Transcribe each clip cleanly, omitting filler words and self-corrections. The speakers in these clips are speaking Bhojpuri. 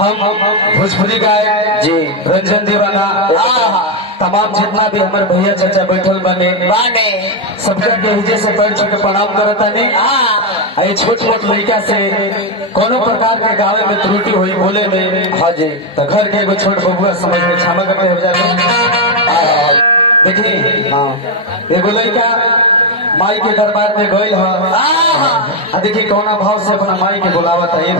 हम भोजपुरी गायक जी रंजन दीवाना तमाम जितना भी हमारे भैया चाचा बैठल बने सबका के हिजे से पैर छू के प्रणाम करता नहीं छोट छोट लड़का से कोनो प्रकार के गावे में त्रुटि हुई बोले में हाँ जी तो घर के एगो छोट बबुआ समझ में क्षमा करते हो जाए। देखिए हाँ एगो लड़का माई के दरबार में गई है देखिए कौना भाव से अपना माई के बुलावत है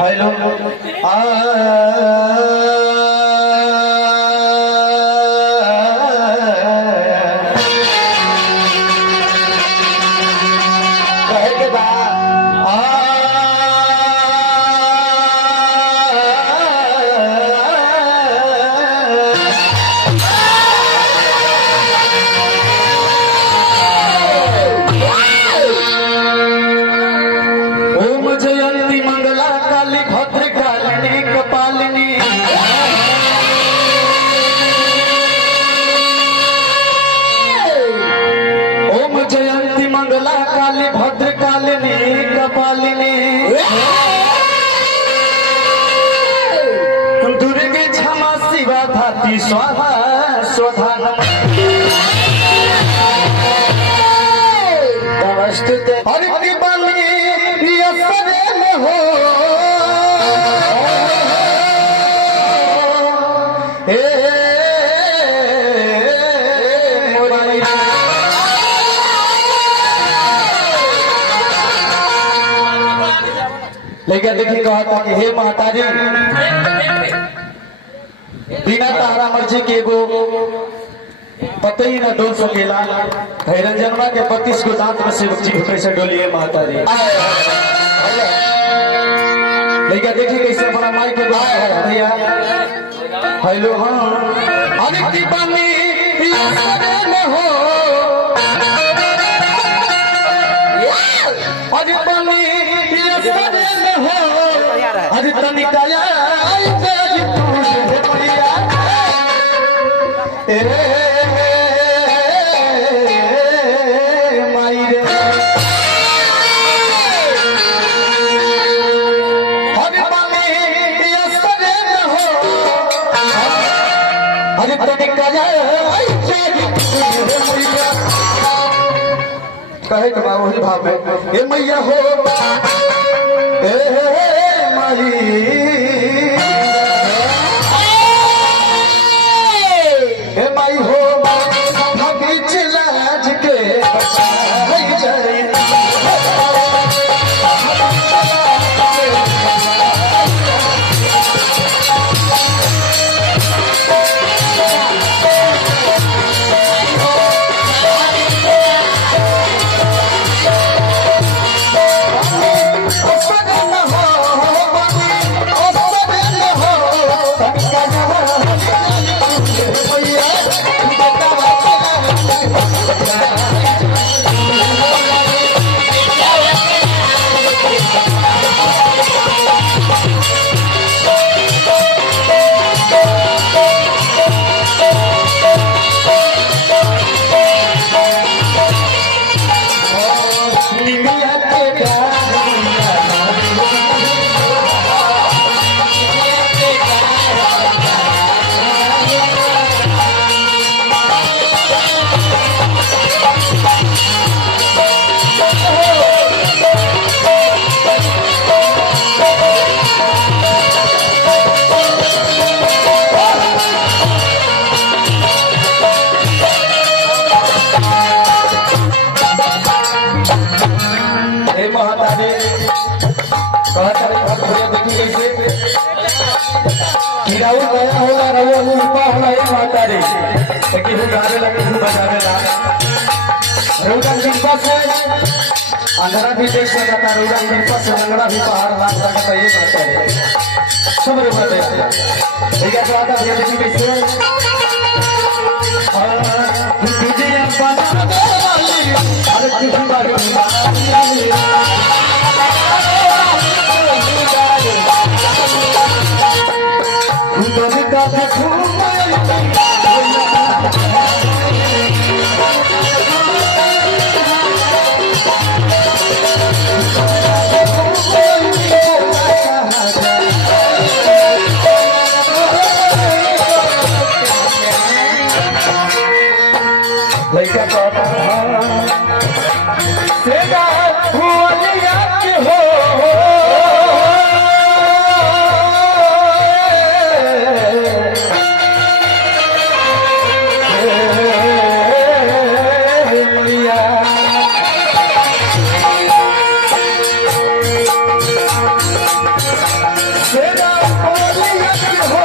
हेलो काली भद्र कालिनी कपालिनी दुर्गे क्षमा शिवा धाती स्वाहा स्वधा नमस्ते हरि बलि में हो लेकिन देखिए कहा था कि हे महतारी बिना तारा मर्जी के एगो पता ही न डोल सकेला रंजनवा के 32 को दांत में से बच्ची कैसे डोली है महतारी। लेकिन देखिए कैसे अपना माई के भैया हेलो हाँ अरे पानी हो अरे पानी अरे तनिकाया माई रे अरे पानी हो अरे तनिकाया कहे के बाबू वही भाव में हे मैया हो माई हे माई हो बगीच लाज के अंधरा भी देख सकता रूड़ा से लंगड़ा भी पहाड़ मार सकता ये कहता है सब ठीक है तो आता भैया देखिए कैसे तेरा बोलिया के हो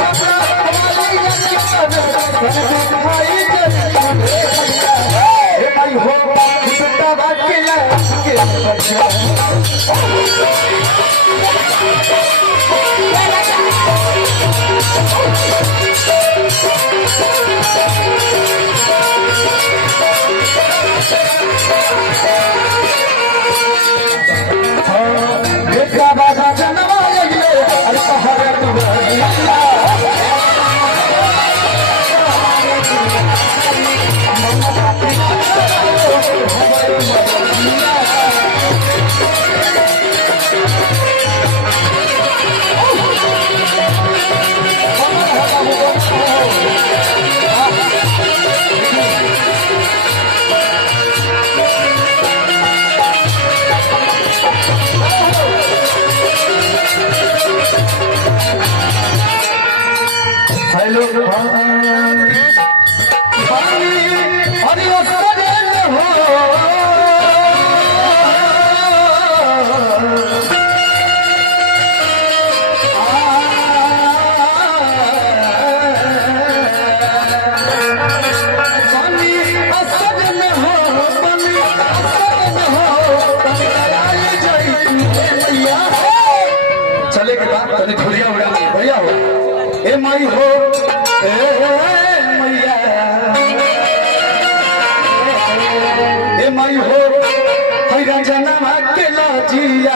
जबरा बोलिया के दिखाई दे ए भाई हो कितना बाकीला के बच्चा देखा बाबा जनवा लगे अरे पहाड़ हेलो हरि हो चले के बाद तनी धुरिया उड़ा भैया हो ए माई हो ए मैया ए माई हो हैरा जना के लाजिया